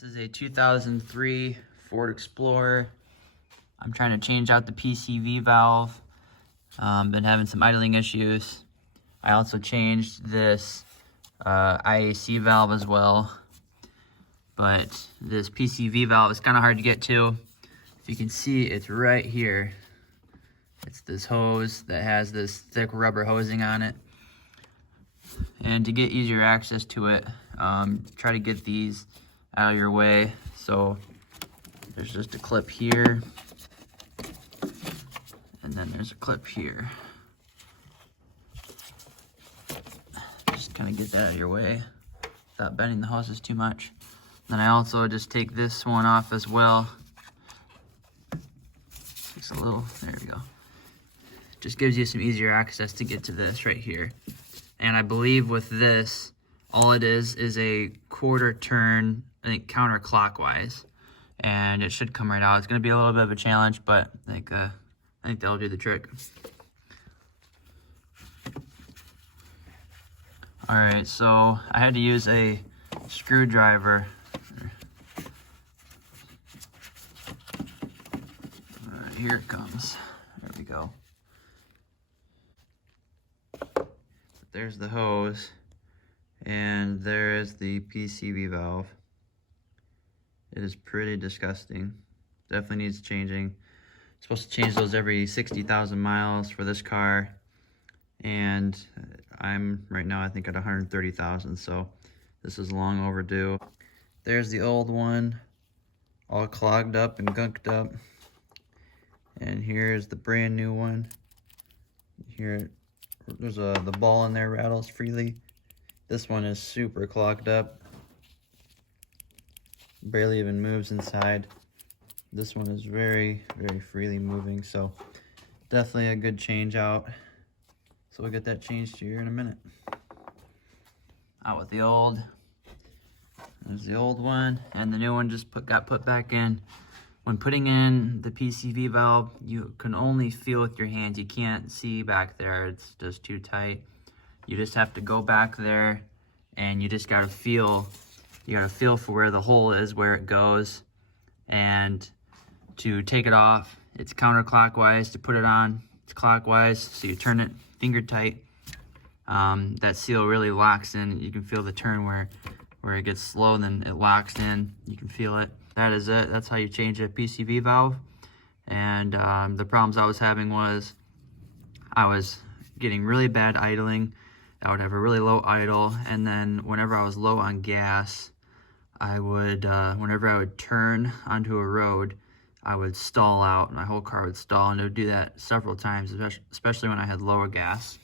This is a 2003 Ford Explorer. I'm trying to change out the PCV valve. Been having some idling issues. I also changed this IAC valve as well. But this PCV valve is kind of hard to get to. If you can see, it's right here. It's this hose that has this thick rubber hosing on it. And to get easier access to it, try to get these out of your way. So there's just a clip here, and then there's a clip here. Just kind of get that out of your way without bending the hoses too much. Then I also just take this one off as well. Just a little, there we go. Just gives you some easier access to get to this right here. And I believe with this, all it is a quarter turn, I think, counterclockwise. And it should come right out. It's gonna be a little bit of a challenge, but I think that'll do the trick. All right, so I had to use a screwdriver. All right, here it comes. There we go. There's the hose, and there is the PCV valve. It is pretty disgusting. Definitely needs changing. Supposed to change those every 60,000 miles for this car, and I'm right now I think at 130,000, so this is long overdue. There's the old one, all clogged up and gunked up, and here's the brand new one. Here, there's the ball in there rattles freely. This one is super clogged up, barely even moves inside. This one is very, very freely moving, so definitely a good change out. So we'll get that changed here in a minute. Out with the old. There's the old one, and the new one just got put back in. When putting in the PCV valve, you can only feel with your hands. You can't see back there, it's just too tight. You just have to go back there, and you just gotta feel. You gotta feel for where the hole is, where it goes. And to take it off, it's counterclockwise. To put it on, it's clockwise. So you turn it finger tight. That seal really locks in. You can feel the turn where it gets slow, and then it locks in. You can feel it. That is it. That's how you change a PCV valve. And the problems I was having was I was getting really bad idling. I would have a really low idle, and then whenever I was low on gas, I would, whenever I would turn onto a road, I would stall out. My whole car would stall, and it would do that several times, especially when I had lower gas.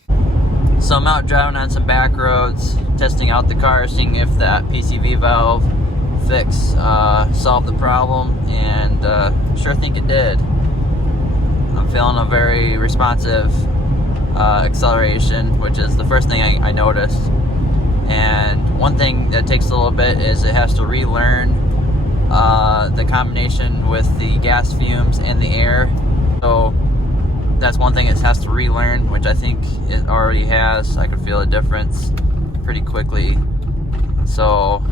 So I'm out driving on some back roads, testing out the car, seeing if that PCV valve fix solved the problem, and sure think it did. I'm feeling a very responsive acceleration, which is the first thing I noticed. And one thing that takes a little bit is it has to relearn the combination with the gas fumes and the air. So that's one thing it has to relearn, which I think it already has. I could feel a difference pretty quickly. So,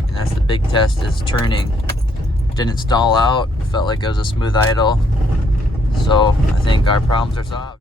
and that's the big test, is turning. Didn't stall out, felt like it was a smooth idle. So I think our problems are solved.